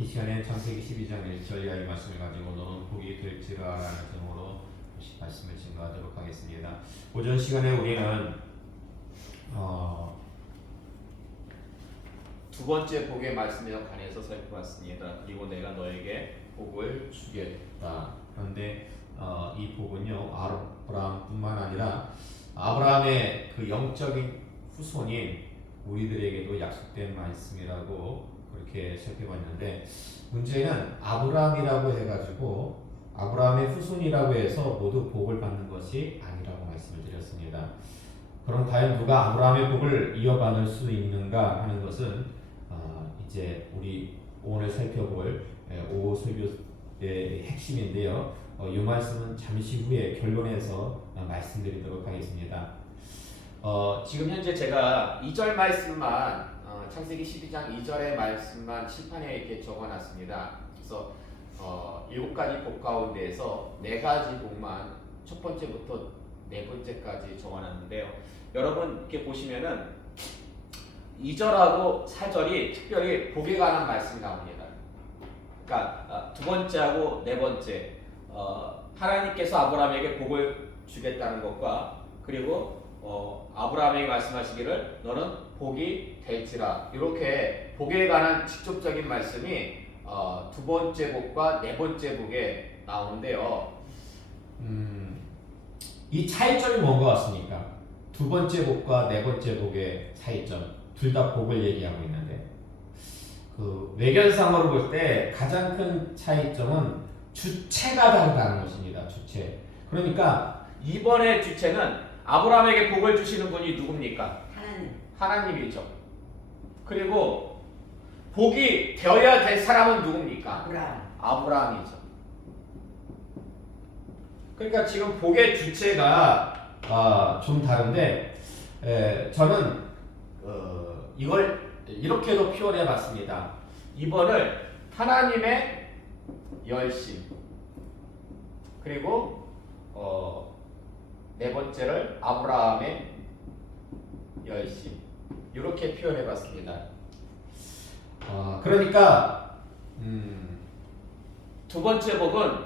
이 시간에 창세기 12장 1절 이하의 말씀을 가지고 너는 복이 될지라라는 제목으로 말씀을 증거하도록 하겠습니다. 오전 시간에 우리는 두 번째 복의 말씀에 관해서 살펴봤습니다. 그리고 내가 너에게 복을 주겠다. 그런데 이 복은요 아브라함뿐만 아니라 아브라함의 그 영적인 후손인 우리들에게도 약속된 말씀이라고 그렇게 살펴봤는데, 문제는 아브라함이라고 해가지고 아브라함의 후손이라고 해서 모두 복을 받는 것이 아니라고 말씀을 드렸습니다. 그럼 과연 누가 아브라함의 복을 이어받을 수 있는가 하는 것은 이제 우리 오늘 살펴볼 오후 설교의 핵심인데요. 이 말씀은 잠시 후에 결론에서 말씀드리도록 하겠습니다. 지금 현재 제가 2절 말씀만 창세기 12장 2절의 말씀만 칠판에 이렇게 적어놨습니다. 그래서 7가지 복 가운데에서 4가지 복만 첫 번째부터 4번째까지 적어놨는데요. 여러분 이렇게 보시면은 2절하고 4절이 특별히 복에 관한 말씀이 나옵니다. 그러니까 두 번째하고 4번째 하나님께서 아브라함에게 복을 주겠다는 것과, 그리고 아브라함에게 말씀하시기를 너는 복이 될지라, 이렇게 복에 관한 직접적인 말씀이 두 번째 복과 4번째 복에 나오는데요. 이 차이점이 뭔 것 같습니까? 두 번째 복과 4번째 복의 차이점, 둘 다 복을 얘기하고 있는데, 그 외견상으로 볼 때 가장 큰 차이점은 주체가 다르다는 것입니다. 주체. 그러니까 이번의 주체는 아브라함에게 복을 주시는 분이 누굽니까? 하나님이죠. 그리고 복이 되어야 될 사람은 누굽니까? 아브라함이죠. 그러니까 지금 복의 주체가 좀 다른데, 저는 이걸 이렇게도 표현해 봤습니다. 이번을 하나님의 열심, 그리고 4번째를 아브라함의 열심, 이렇게 표현해 봤습니다. 그러니까 두 번째 복은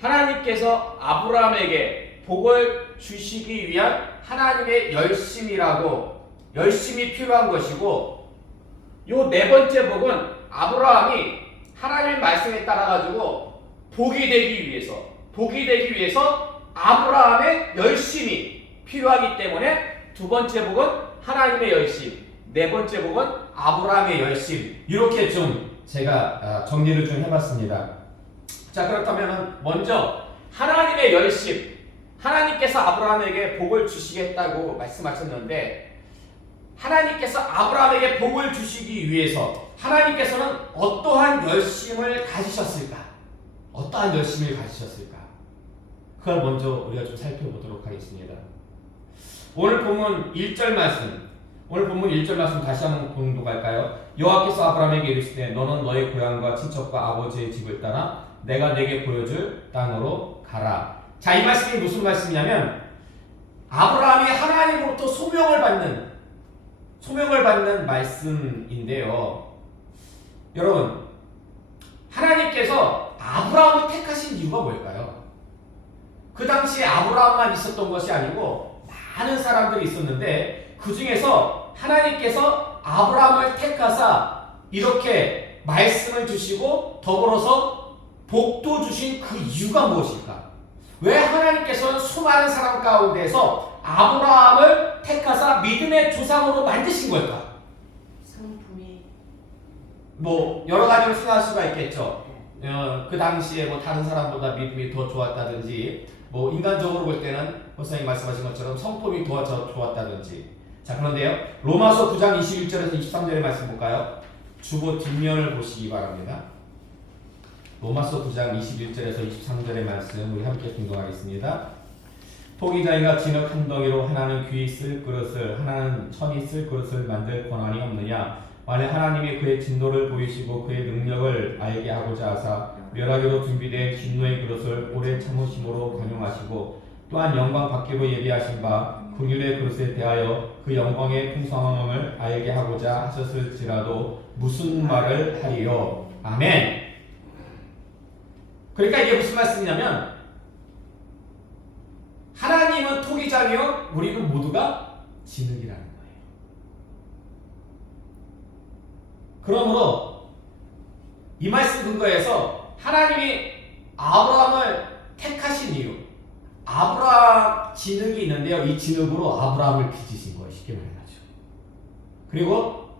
하나님께서 아브라함에게 복을 주시기 위한 하나님의 열심이 필요한 것이고, 요 4번째 복은 아브라함이 하나님의 말씀에 따라 가지고 복이 되기 위해서 아브라함의 열심이 필요하기 때문에 두 번째 복은 하나님의 열심, 4번째 복은 아브라함의 열심, 이렇게 좀 제가 정리를 좀 해봤습니다. 자, 그렇다면 먼저 하나님의 열심, 하나님께서 아브라함에게 복을 주시겠다고 말씀하셨는데, 하나님께서 아브라함에게 복을 주시기 위해서 하나님께서는 어떠한 열심을 가지셨을까? 그걸 먼저 우리가 좀 살펴보도록 하겠습니다. 오늘 본문 1절 말씀 다시 한번 봉독할까요? 여호와께서 아브라함에게 이르시되 너는 너의 고향과 친척과 아버지의 집을 떠나 내가 내게 보여줄 땅으로 가라. 자, 이 말씀이 무슨 말씀이냐면 아브라함이 하나님으로부터 소명을 받는 말씀인데요. 여러분, 하나님께서 아브라함을 택하신 이유가 뭘까요? 그 당시에 아브라함만 있었던 것이 아니고 많은 사람들이 있었는데, 그 중에서 하나님께서 아브라함을 택하사 이렇게 말씀을 주시고 더불어서 복도 주신 그 이유가 무엇일까? 왜 하나님께서는 수많은 사람 가운데서 아브라함을 택하사 믿음의 조상으로 만드신 걸까? 성품이 여러 가지로 생각할 수가 있겠죠. 그 당시에 다른 사람보다 믿음이 더 좋았다든지, 인간적으로 볼 때는 선생님 말씀하신 것처럼 성품이 더 좋았다든지. 자, 그런데요, 로마서 9장 21절에서 23절의 말씀 볼까요? 주보 뒷면을 보시기 바랍니다. 로마서 9장 21절에서 23절의 말씀 우리 함께 공독하겠습니다. 토기장이가 진흙 한 덩이로 하나는 귀 있을 그릇을 하나는 천 있을 그릇을 만들 권한이 없느냐? 만일 하나님이 그의 진노를 보이시고 그의 능력을 알게 하고자 하사 멸하기로 준비된 진노의 그릇을 오래 참으심으로 강용하시고, 또한 영광 받기로 예비하신 바 긍휼의 그릇에 대하여 그 영광의 풍성함을 알게 하고자 하셨을지라도 무슨 말을 하리요. 아멘. 그러니까 이게 무슨 말씀이냐면 하나님은 토기장이요 우리는 모두가 진흙이라는 거예요. 그러므로 이 말씀 근거에서 하나님이 아브라함을 택하신 이유, 아브라함 진흙이 있는데요. 이 진흙으로 아브라함을 빚으신 거예요. 쉽게 말해가지고. 그리고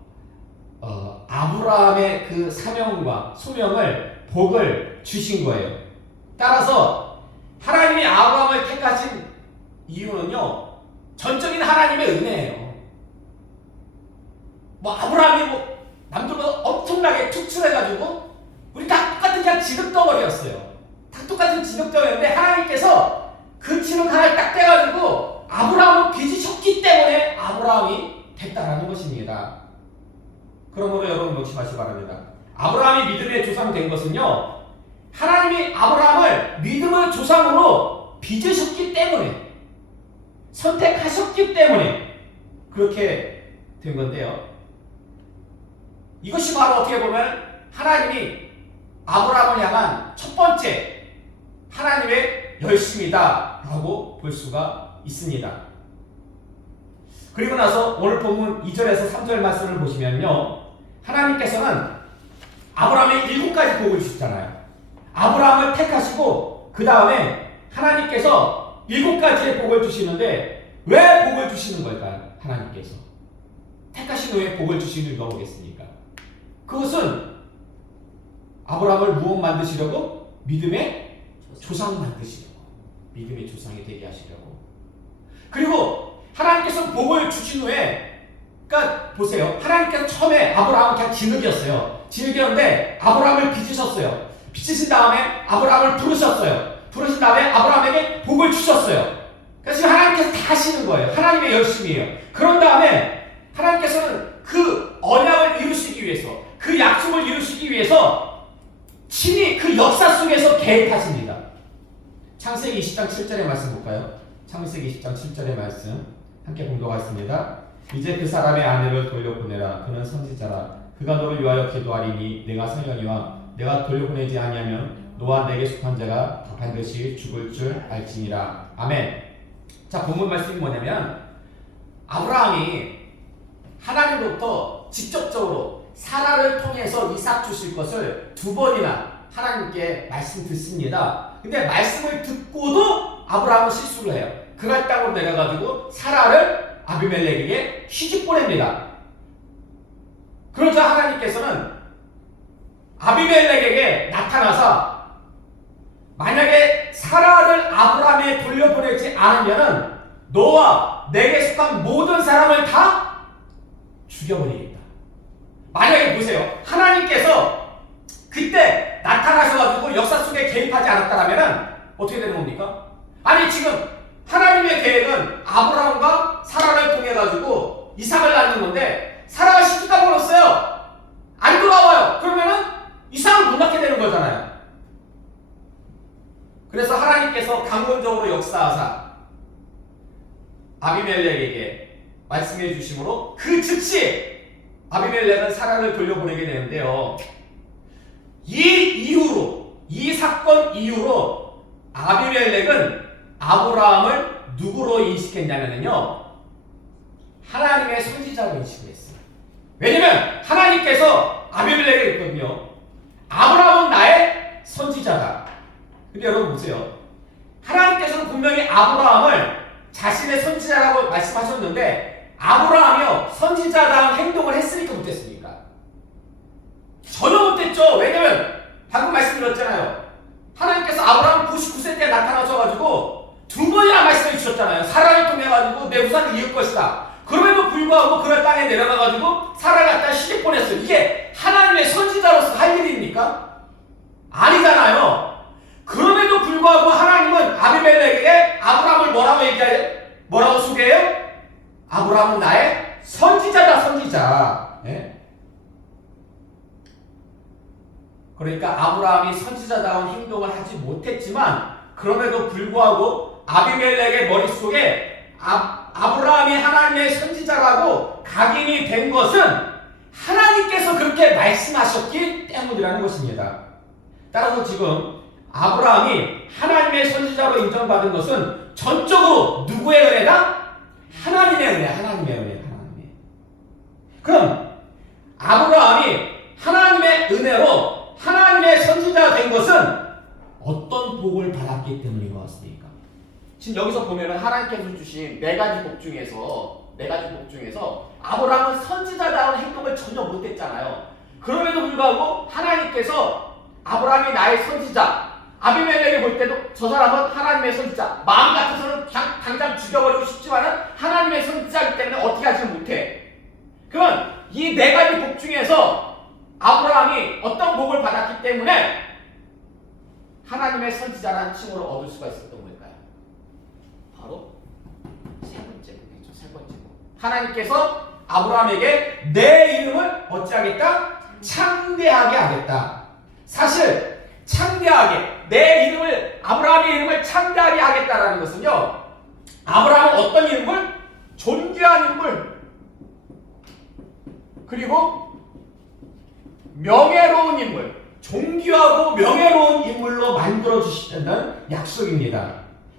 아브라함의 그 사명과 소명을 복을 주신 거예요. 따라서 하나님이 아브라함을 택하신 이유는요. 전적인 하나님의 은혜예요. 아브라함이 남들보다 엄청나게 투출해가지고 우리 다 똑같은 그냥 진흙덩어리였어요. 다 똑같은 진흙덩어리였는데 하나님께서 그 진흙 하나를 딱 떼가지고 아브라함을 빚으셨기 때문에 아브라함이 됐다라는 것입니다. 그러므로 여러분 명심하시기 바랍니다. 아브라함이 믿음의 조상 된 것은요. 하나님이 아브라함을 믿음의 조상으로 빚으셨기 때문에 선택하셨기 때문에 그렇게 된 건데요. 이것이 바로 어떻게 보면 하나님이 아브라함을 향한 첫 번째 하나님의 열심이다 라고 볼 수가 있습니다. 그리고 나서 오늘 본문 2절에서 3절 말씀을 보시면요. 하나님께서는 아브라함의 7가지 복을 주셨잖아요. 아브라함을 택하시고 그 다음에 하나님께서 7가지의 복을 주시는데 왜 복을 주시는 걸까요? 하나님께서 택하신 후에 복을 주시는 이유가 뭐겠습니까? 그것은 아브라함을 무엇 만드시려고? 믿음의 조상 만드시려고. 믿음의 조상이 되게 하시려고. 그리고 하나님께서 복을 주신 후에, 그러니까 보세요. 하나님께서 처음에 아브라함은 그냥 진흙이었어요. 진흙이었는데 아브라함을 빚으셨어요. 빚으신 다음에 아브라함을 부르셨어요. 부르신 다음에 아브라함에게 복을 주셨어요. 그러니까 지금 하나님께서 다 하시는 거예요. 하나님의 열심이에요. 그런 다음에 하나님께서는 그 언약을 이루시기 위해서, 그 약속을 이루시기 위해서 친히 그 역사 속에서 개입하십니다. 창세기 20장 7절의 말씀 볼까요? 창세기 20장 7절의 말씀 함께 공독하겠습니다. 이제 그 사람의 아내를 돌려보내라. 그는 선지자라. 그가 너를 위하여 기도하리니 내가 서려니와 내가 돌려보내지 아니하면 너와 내게 속한 자가 다 반드시 죽을 줄 알지니라. 아멘. 자, 본문 말씀이 뭐냐면 아브라함이 하나님으로부터 직접적으로 사라를 통해서 이삭 주실 것을 2번이나 하나님께 말씀 듣습니다. 근데 말씀을 듣고도 아브라함은 실수를 해요. 그갈 땅으로 내려가지고 사라를 아비멜렉에게 시집 보냅니다. 그러자 하나님께서는 아비멜렉에게 나타나서 만약에 사라를 아브라함에 돌려보내지 않으면 너와 내게 속한 모든 사람을 다 죽여버리겠다. 만약에 보세요. 하나님께서 그때 나타나셔가지고 역사 속에 개입하지 않았다면 어떻게 되는 겁니까? 아니 지금 하나님의 계획은 아브라함과 사라를 통해가지고 이삭을 낳는 건데 사라가 시집가 버렸어요. 안 돌아와요. 그러면은 이삭을 못 낳게 되는 거잖아요. 그래서 하나님께서 강권적으로 역사하사 아비멜렉에게 말씀해 주심으로 그 즉시 아비멜렉은 사라를 돌려보내게 되는데요. 이 사건 이후로 아비멜렉은 아브라함을 누구로 인식했냐면요. 하나님의 선지자로 인식을 했어요. 왜냐면 하나님께서 아비멜렉에 있거든요. 아브라함은 나의 선지자다. 근데 여러분 보세요. 하나님께서는 분명히 아브라함을 자신의 선지자라고 말씀하셨는데 아브라함이요 선지자다운 행동을 했으니까 못했습니까? 전혀 못했죠. 왜냐면 방금 말씀드렸잖아요. 하나님께서 아브라함 99세 때 나타나셔가지고 2번이나 말씀해 주셨잖아요. 사라를 통해가지고 내 우상을 이을 것이다. 그럼에도 불구하고 그를 땅에 내려가가지고 사라를 갖다 시집 보냈어요. 이게 하나님의 선지자로서 할 일입니까? 아니잖아요. 그럼에도 불구하고 하나님은 아비멜렉에게 아브라함을 뭐라고 소개해요? 아브라함은 나의 선지자다, 선지자. 예? 그러니까 아브라함이 선지자다운 행동을 하지 못했지만 그럼에도 불구하고 아비멜렉의 머릿속에 아브라함이 하나님의 선지자라고 각인이 된 것은 하나님께서 그렇게 말씀하셨기 때문이라는 것입니다. 따라서 지금 아브라함이 하나님의 선지자로 인정받은 것은 전적으로 누구의 은혜다? 하나님의 은혜, 하나님의 은혜, 하나님의. 그럼 아브라함이 하나님의 은혜로 하나님의 선지자가 된 것은 어떤 복을 받았기 때문인 것 같습니까? 지금 여기서 보면은 하나님께서 주신 네 가지 복 중에서 아브라함은 선지자다운 행동을 전혀 못했잖아요. 그럼에도 불구하고 하나님께서 아브라함이 나의 선지자, 아비멜렉이 볼 때도 저 사람은 하나님의 선지자, 마음 같아서는 당장 죽여버리고 싶지만은 하나님의 선지자이기 때문에 어떻게 하지 못해. 그러면 이 네 가지 복 중에서 아브라함이 어떤 복을 받았기 때문에 하나님의 선지자라는 칭호를 얻을 수가 있었던 걸까요? 바로 세 번째 복이죠. 세 번째 복. 하나님께서 아브라함에게 내 이름을 어찌하겠다? 창대하게 하겠다. 사실 창대하게 내 이름을 아브라함의 이름을 창대하게 하겠다라는 것은요. 아브라함은 어떤 인물? 존귀한 인물. 그리고 명예로운 인물. 존귀하고 명예로운 인물로 만들어 주시는 약속입니다.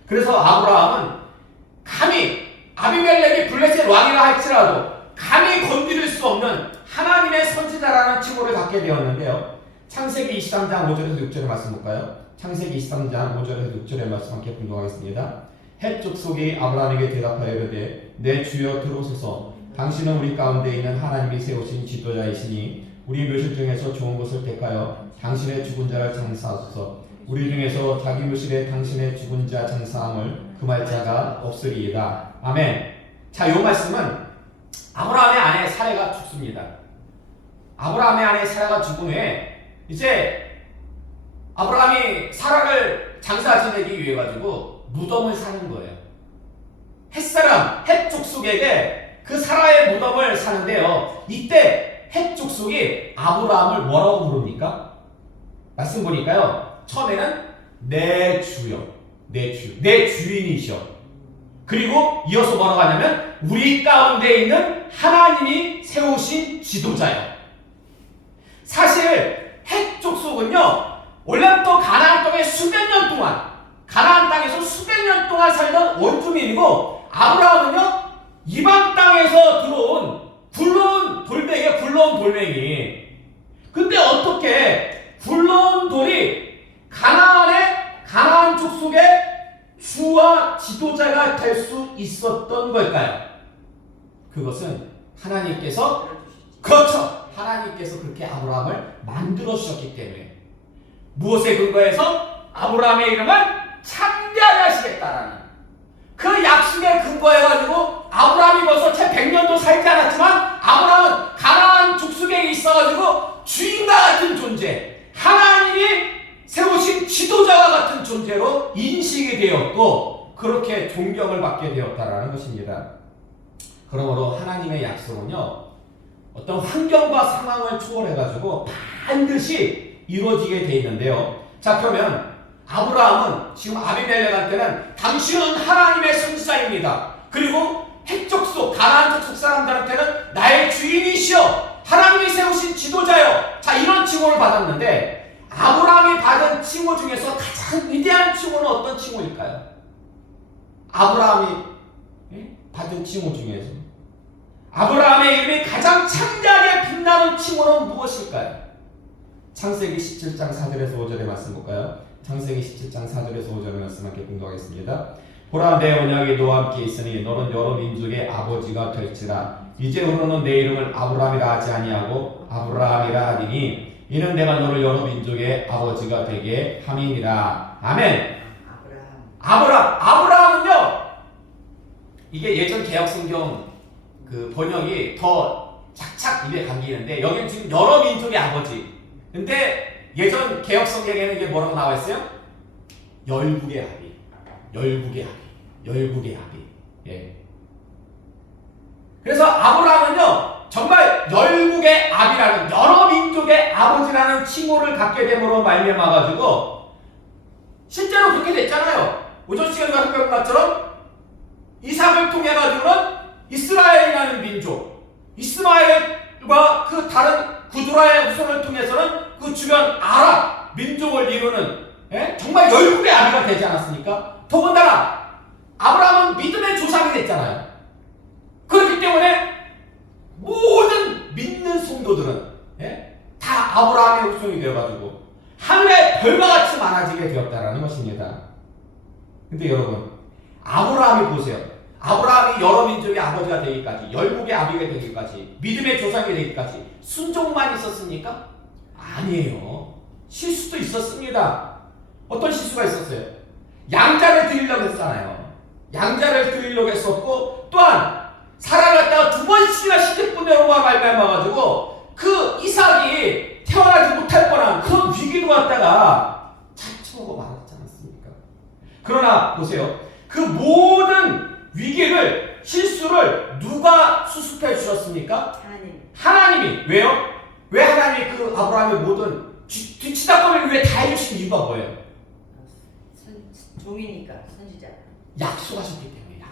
그래서 아브라함은 감히 아비멜렉이 블레셋 왕이라 할지라도 감히 건드릴 수 없는 하나님의 선지자라는 칭호를 갖게 되었는데요. 창세기 23장 5절에서 6절의 말씀 볼까요? 창세기 23장 5절에서 6절의 말씀 함께 분동하겠습니다. 헷 족속이 아브라함에게 대답하여 이르되 내 주여 들어오소서. 당신은 우리 가운데 있는 하나님이 세우신 지도자이시니 우리 묘실 중에서 좋은 것을 택하여 당신의 죽은 자를 장사하소서. 우리 중에서 자기 묘실에 당신의 죽은 자 장사함을 금할 자가 없으리이다. 아멘. 자, 이 말씀은 아브라함의 아내 사레가 죽습니다. 아브라함의 아내 사라가 죽은 후에 이제 아브라함이 사라를 장사 지내기 위해 가지고 무덤을 사는 거예요. 햇사람, 햇 족속에게 그 사라의 무덤을 사는데요. 이때 햇 족속이 아브라함을 뭐라고 부릅니까? 말씀 보니까요. 처음에는 내 주여, 내 주인이셔. 그리고 이어서 뭐라고 하냐면 우리 가운데 있는 하나님이 세우신 지도자요. 사실 헷 족속은요. 원래부터 가나안 땅에 가나안 땅에서 수백 년 동안 살던 원주민이고 아브라함은요. 이방 땅에서 들어온 굴러온 돌멩이. 근데 어떻게 굴러온 돌이 가나안 족속의 주와 지도자가 될 수 있었던 걸까요? 그것은 하나님께서 하나님께서 그렇게 아브라함을 만들어 주셨기 때문에 무엇에 근거해서 아브라함의 이름을 창대하게 하시겠다라는 그 약속에 근거해가지고 아브라함이 벌써 채 100년도 살지 않았지만 아브라함은 가나안 족속에 있어가지고 주인과 같은 존재, 하나님이 세우신 지도자와 같은 존재로 인식이 되었고 그렇게 존경을 받게 되었다라는 것입니다. 그러므로 하나님의 약속은요. 어떤 환경과 상황을 초월해가지고 반드시 이루어지게 돼 있는데요. 자, 그러면 아브라함은 지금 아비멜렉한테는 당신은 하나님의 선지자입니다. 그리고 헷 족속, 가나안 족속 사람들한테는 나의 주인이시여, 하나님이 세우신 지도자요. 자, 이런 칭호를 받았는데 아브라함이 받은 칭호 중에서 가장 위대한 칭호는 어떤 칭호일까요? 아브라함이 받은 칭호 중에서 아브라함의 이름이 가장 창대하게 빛나는 칭호는 무엇일까요? 창세기 17장 4절에서 5절의 말씀 볼까요? 창세기 17장 4절에서 5절의 말씀 함께 공독하겠습니다. 보라, 내 언약이 너와 함께 있으니 너는 여러 민족의 아버지가 될지라. 이제후로는 내 이름을 아브라함이라 하지 아니하고 아브라함이라 하리니 이는 내가 너를 여러 민족의 아버지가 되게 함이니라. 아멘. 아브라함은요. 이게 예전 개혁성경 그 번역이 더 착착 입에 감기는데 여기는 지금 여러 민족의 아버지. 근데 예전 개혁성경에는 이게 뭐라고 나와 있어요? 열국의 아비. 예. 그래서 아브라함은요 정말 열국의 아비라는 여러 민족의 아버지라는 칭호를 갖게 됨으로 말미암아가지고 실제로 그렇게 됐잖아요. 오전 시간에 가서 배운 것처럼 이삭을 통해 가지고는 이스라엘이라는 민족, 이스마엘과 그 다른 구두라의 후손을 통해서는 그 주변 아랍 민족을 이루는 정말 열국의 아비가 되지 않았습니까? 더군다나 아브라함은 믿음의 조상이 됐잖아요. 그렇기 때문에 모든 믿는 성도들은 다 아브라함의 후손이 되어가지고 하늘의 별과 같이 많아지게 되었다라는 것입니다. 근데 여러분, 아브라함이 보세요. 아브라함이 여러 민족의 아버지가 되기까지, 열국의 아비가 되기까지, 믿음의 조상이 되기까지 순종만 있었습니까? 아니에요. 실수도 있었습니다. 어떤 실수가 있었어요? 양자를 드리려고 했잖아요. 양자를 드리려고 했었고, 또한 사라를 갖다가 두 번씩이나 시집보내로가 말미암아가지고 그 이삭이 태어나지 못할 뻔한 그런 위기도 갖다가 자초하고 말았지 않았습니까? 그러나 보세요. 그 모든 위기를, 실수를 누가 수습해 주셨습니까? 하나님이. 왜요? 왜 하나님이 그 아브라함의 모든 뒤치다거리를 왜 다 해주신 이유가 뭐예요? 종이니까, 선지자. 약속하셨기 때문에,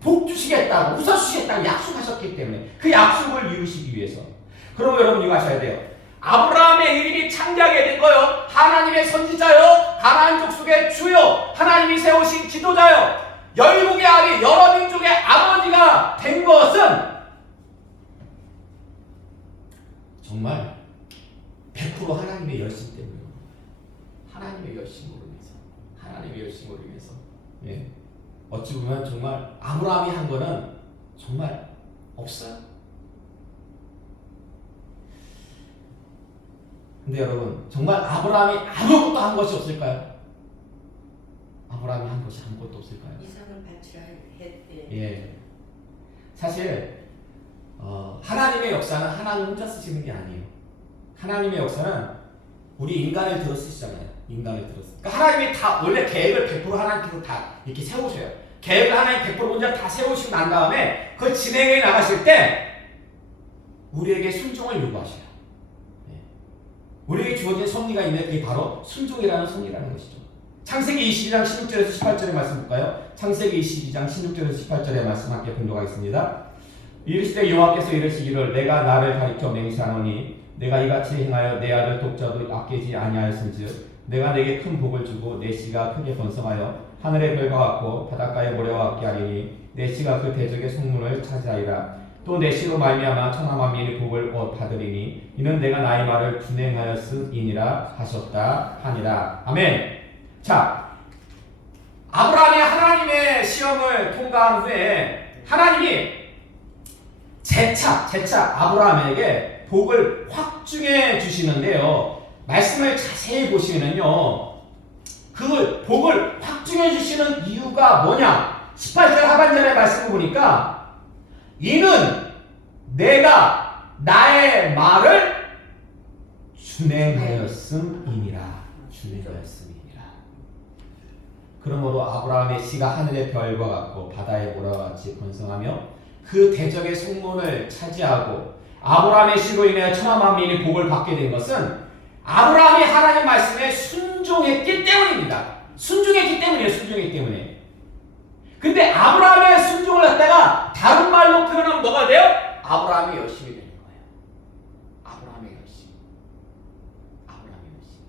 복 주시겠다고, 웃어주시겠다고 약속하셨기 때문에 그 약속을 이루시기 위해서. 그러면 여러분 이거 하셔야 돼요. 아브라함의 이름이 창대하게 된 거요. 하나님의 선지자요, 가나안 족속의 주요, 하나님이 세우신 지도자요, 열국의 아비, 여러 민족의 아버지가 된 것은 정말 100% 하나님의 열심 때문이에요. 하나님의 열심으로 인해서, 하나님의 열심으로 인해서. 어찌 보면 정말 아브라함이 한 거는 정말 없어요. 근데 여러분, 정말 아브라함이 아무것도 한 것이 없을까요? 아브라함이 한 것이 아무것도 없을까요? 이삭을 바치라 했대. 예. 사실 하나님의 역사는 하나님 혼자 쓰시는 게 아니에요. 하나님의 역사는 우리 인간을 들어 쓰시잖아요. 인간을 들어 쓰. 그러니까 하나님이 다 원래 계획을 100% 하나님께서 다 이렇게 세우셔요. 계획을 하나님 100% 혼자 다 세우시고 난 다음에 그걸 진행해 나가실 때 우리에게 순종을 요구하셔요. 우리에게 주어진 섭리가 있는데 그게 바로 순종이라는 섭리라는 것이죠. 창세기 22장 16절에서 18절의 말씀 볼까요? 창세기 22장 16절에서 18절의 말씀 함께 봉독하겠습니다. 이르시되 여호와께서 이르시기를 내가 나를 가리켜 맹세하노니 내가 이같이 행하여 내 아들 독자도 아끼지 아니하였은즉 내가 내게 큰 복을 주고 내 씨가 크게 번성하여 하늘의 별과 같고 바닷가의 모래와 같게 하리니 내 씨가 그 대적의 성문을 차지하리라. 또 내 씨로 말미암아 천하 만민이 복을 받으리니 이는 내가 나의 말을 준행하였음이니라 하셨다 하니라. 아멘. 자, 아브라함이 하나님의 시험을 통과한 후에 하나님이 재차 아브라함에게 복을 확증해 주시는데요. 말씀을 자세히 보시면요, 그 복을 확증해 주시는 이유가 뭐냐? 18절 하반절의 말씀을 보니까 이는 내가 나의 말을 준행하였음이니라. 준행하였음이니라. 그러므로 아브라함의 씨가 하늘의 별과 같고 바다의 모래와 같이 번성하며 그 대적의 성문을 차지하고 아브라함의 씨로 인해 천하 만민이 복을 받게 된 것은 아브라함이 하나님 말씀에 순종했기 때문입니다. 순종했기 때문이에요. 순종했기 때문에. 근데 아브라함의 순종을 갖다가 다른 말로 표현하면 뭐가 돼요? 아브라함이 열심히 되는 거예요. 아브라함의 열심. 아브라함의 열심.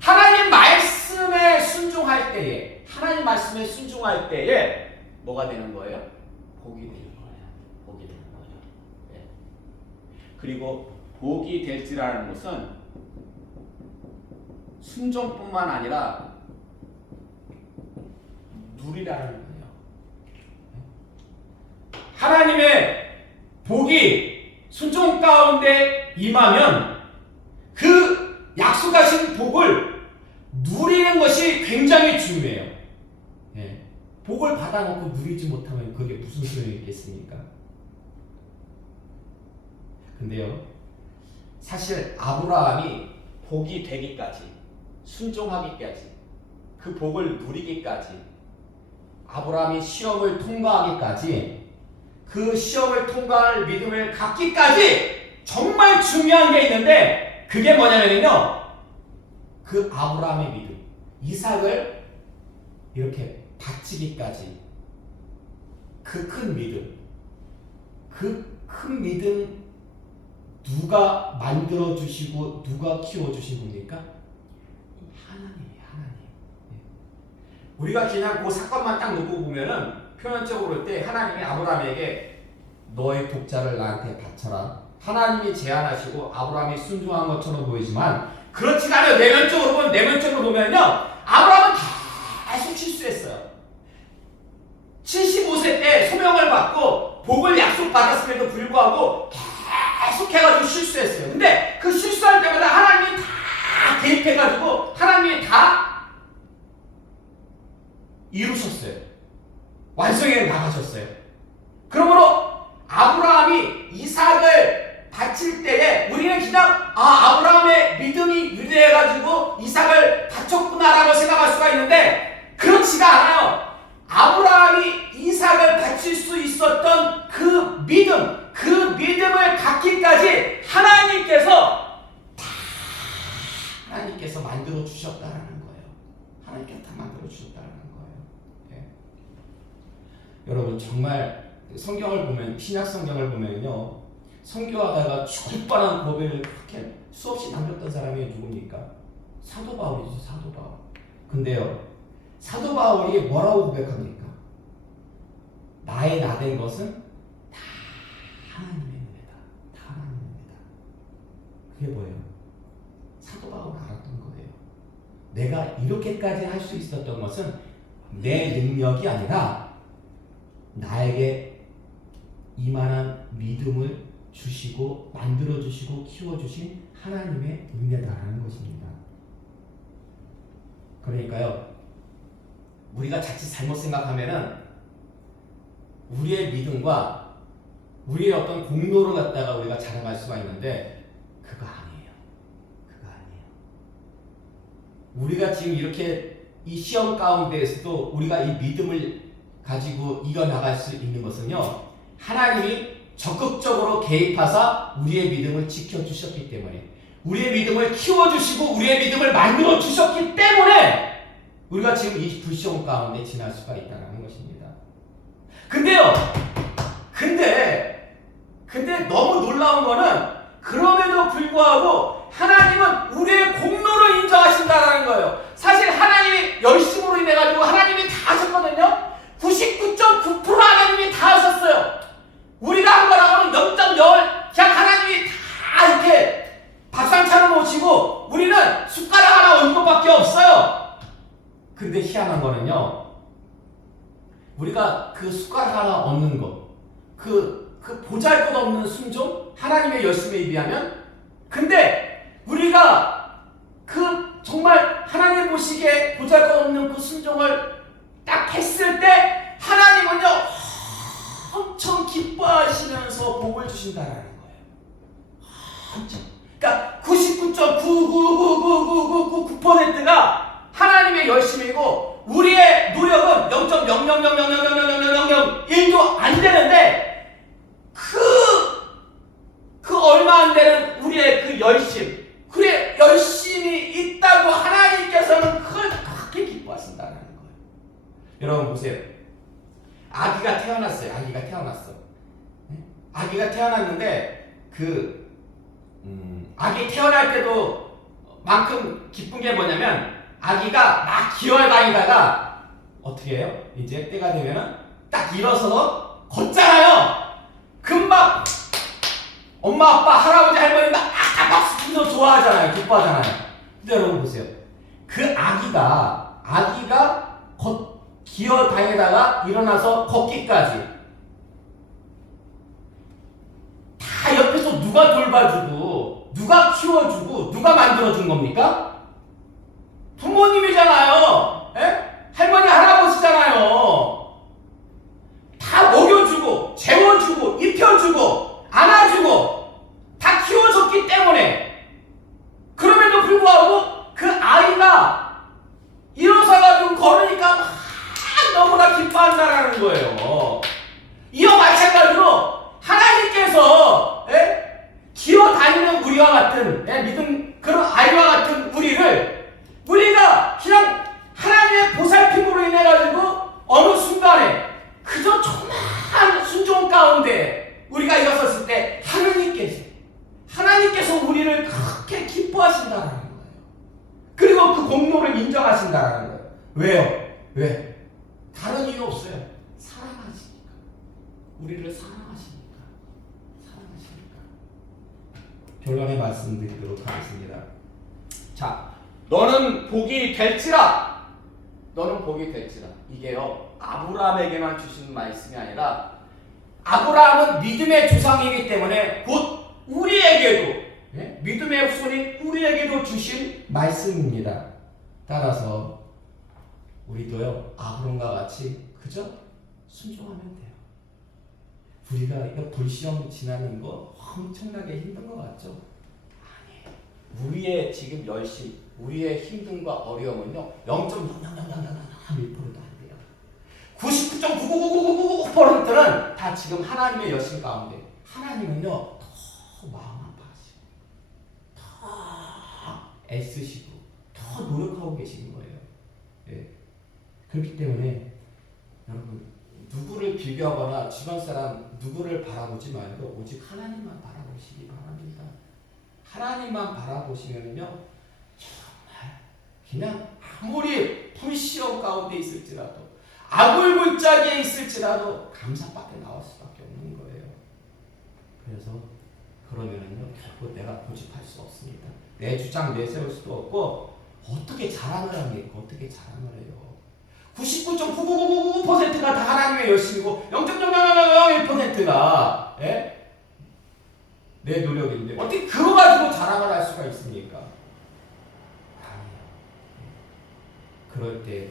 하나님 말씀에 순종할 때에, 하나님 말씀에 순종할 때에 뭐가 되는 거예요? 복이 되는 거예요. 복이 되는 거예요. 네. 그리고 복이 될지라는 것은 순종뿐만 아니라 누리라는 거예요. 하나님의 복이 순종 가운데 임하면 그 약속하신 복을 누리는 것이 굉장히 중요해요. 네. 복을 받아놓고 누리지 못하면 그게 무슨 소용이 있겠습니까? 근데요, 사실 아브라함이 복이 되기까지, 순종하기까지, 그 복을 누리기까지, 아브라함이 시험을 통과하기까지, 그 시험을 통과할 믿음을 갖기까지 정말 중요한 게 있는데 그게 뭐냐면요, 그 아브라함의 믿음, 이삭을 이렇게 바치기까지 그 큰 믿음, 그 큰 믿음 누가 만들어 주시고 누가 키워 주신 겁니까? 하나님이에요. 하나님. 우리가 그냥 그 사건만 딱 놓고 보면은 표면적으로 볼 때 하나님이 아브라함에게 너의 독자를 나한테 바쳐라. 하나님이 제안하시고 아브라함이 순종한 것처럼 보이지만 그렇지가 않아요. 내면적으로 보면요. 아브라함은 계속 실수했어요. 75세 때 소명을 받고 복을 약속받았음에도 불구하고 계속 해가지고 실수했어요. 근데 그 실수할 때마다 하나님이 다 개입해가지고 하나님이 다 이루셨어요. 완성해 나가셨어요. 그러므로 아브라함이 이삭을 바칠 때에 우리는 그냥 아브라함의 믿음이 위대해가지고 이삭을 바쳤구나라고 생각할 수가 있는데 그렇지가 않아요. 아브라함이 이삭을 바칠 수 있었던 그 믿음을 갖기까지 하나님께서 만들어 주셨다라는 거예요. 하나님께서 다 만들어 주셨다라는 거예요. 네. 여러분 정말 성경을 보면 신약 성경을 보면요, 선교하다가 죽을 뻔한 고백을 그렇게 수없이 남겼던 사람이 누굽니까? 사도 바울이죠. 사도 바울. 근데요, 사도 바울이 뭐라고 고백합니까? 나의 나된 것은 다 하나님의 은혜다. 다 하나님의 은혜다. 그게 뭐예요? 사도 바울은 알았던 거예요. 내가 이렇게까지 할 수 있었던 것은 내 능력이 아니라 나에게 이만한 믿음을 주시고 만들어 주시고 키워 주신 하나님의 은혜다라는 것입니다. 그러니까요, 우리가 자칫 잘못 생각하면은 우리의 믿음과 우리의 어떤 공로를 갖다가 우리가 자랑할 수가 있는데 그거 아니에요. 그거 아니에요. 우리가 지금 이렇게 이 시험 가운데에서도 우리가 이 믿음을 가지고 이겨나갈 수 있는 것은요, 하나님이 적극적으로 개입하사 우리의 믿음을 지켜주셨기 때문에, 우리의 믿음을 키워주시고 우리의 믿음을 만들어주셨기 때문에 우리가 지금 이 불시험 가운데 지날 수가 있다는 것입니다. 근데 너무 놀라운 거는 그럼에도 불구하고 하나님은 우리의 공로를 인정하신다는 거예요. 사실 하나님이 열심으로 인해가지고 하나님이 다 하셨거든요. 99.9% 하나님이 다 하셨어요. 우리가 한 거라고는 0.0 그냥 하나님이 다 이렇게 밥상 차려 놓으시고 우리는 숟가락 하나 얹은 것밖에 없어요. 근데 희한한 거는요, 우리가 그 숟가락 하나 얹는 것, 그 보잘것없는 순종, 하나님의 열심에 비하면, 근데 우리가 그 정말 하나님 보시기에 보잘것없는 그 순종을 딱 했을 때 하나님은요 엄청 기뻐하시면서 복을 주신다라는 거예요. 엄청. 그러니까 99.9999999%가 하나님의 열심이고 우리의 노력은 0.000000001도 안 되는데 그 얼마 안 되는 우리의 그 열심, 그의 열심이 있다고 하나님께서는 그렇게 기뻐하신다는 거예요. 여러분 보세요. 아기가 태어났어요. 아기가 태어났는데 아기 태어날 때도 만큼 기쁜 게 뭐냐면 아기가 막 기어다니다가 어떻게 해요? 이제 때가 되면은 딱 일어서서 걷잖아요. 금방 엄마 아빠 할아버지 할머니 막 박수 치면서 좋아하잖아요. 기뻐하잖아요. 근데 여러분 보세요. 그 아기가 기어다니다가 일어나서 걷기까지 다 옆에서 누가 돌봐주고 누가 키워주고 누가 만들어준 겁니까? 부모님이잖아요. 에? 할머니 할아버지잖아요. 다 먹여주고 재워주고 입혀주고 안아주고 다 키워줬기 때문에, 그럼에도 불구하고 그 아이가 일어서가지고 걸으니까 너무나 기뻐한다라는 거예요. 이와 마찬가지로 하나님께서 기어다니는 우리와 같은 믿음, 그런 아이와 같은 우리 거룩하다라는 거예요. 그리고 그 공로를 인정하신다라는 거예요. 왜요? 왜? 다른 이유 없어요. 사랑하시니까. 우리를 사랑하시니까. 사랑하시니까. 결론의 말씀 드리도록 하겠습니다. 자, 너는 복이 될지라. 너는 복이 될지라. 이게요, 아브라함에게만 주신 말씀이 아니라 아브라함은 믿음의 조상이기 때문에 곧 우리에게도, 믿음의 후손인 우리에게도 주신 말씀입니다. 따라서 우리도요, 아브라함과 같이 그저 순종하면 돼요. 우리가 이거 불시험 지나는 거 엄청나게 힘든 것 같죠? 아니에요. 우리의 지금 열심, 우리의 힘듦과 어려움은요, 0.00001%도 안 돼요. 99.99999%는 다 지금 하나님의 열심 가운데. 하나님은요, 더 마음 아파하시고, 더 애쓰시고, 더 노력하고 계시는 거예요. 예. 그렇기 때문에 여러분, 누구를 비교하거나 주변 사람 누구를 바라보지 말고 오직 하나님만 바라보시기 바랍니다. 하나님만 바라보시면요, 정말 그냥 아무리 불시험 가운데 있을지라도, 아굴불자기에 있을지라도 감사밖에 나올 수밖에 없는 거예요. 그래서 그러면은요, 결국 내가 고집할 수 없습니다. 내 주장 내세울 수도 없고, 어떻게 자랑을 합니까? 어떻게 자랑을 해요? 99.9999%가 다 하나님의 열심이고 0.00001%가 내 노력인데 어떻게 그거 가지고 자랑을 할 수가 있습니까? 아니에요. 그럴 때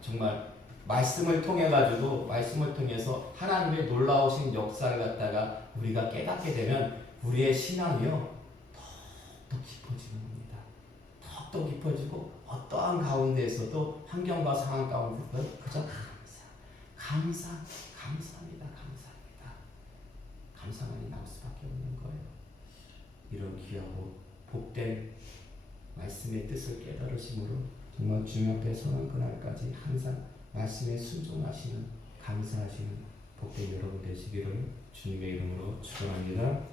정말 말씀을 통해 가지고, 말씀을 통해서 하나님의 놀라우신 역사를 갖다가 우리가 깨닫게 되면 우리의 신앙이요, 더욱더 깊어지는 겁니다. 더욱더 깊어지고 어떠한 가운데에서도, 환경과 상황 가운데서도 그저 감사합니다. 감사만이 나올 수밖에 없는 거예요. 이런 귀하고 복된 말씀의 뜻을 깨달으심으로 정말 주님 앞에 서는 그날까지 항상 말씀에 순종하시는, 감사하시는 복된 여러분 되시기를 주님의 이름으로 축원합니다.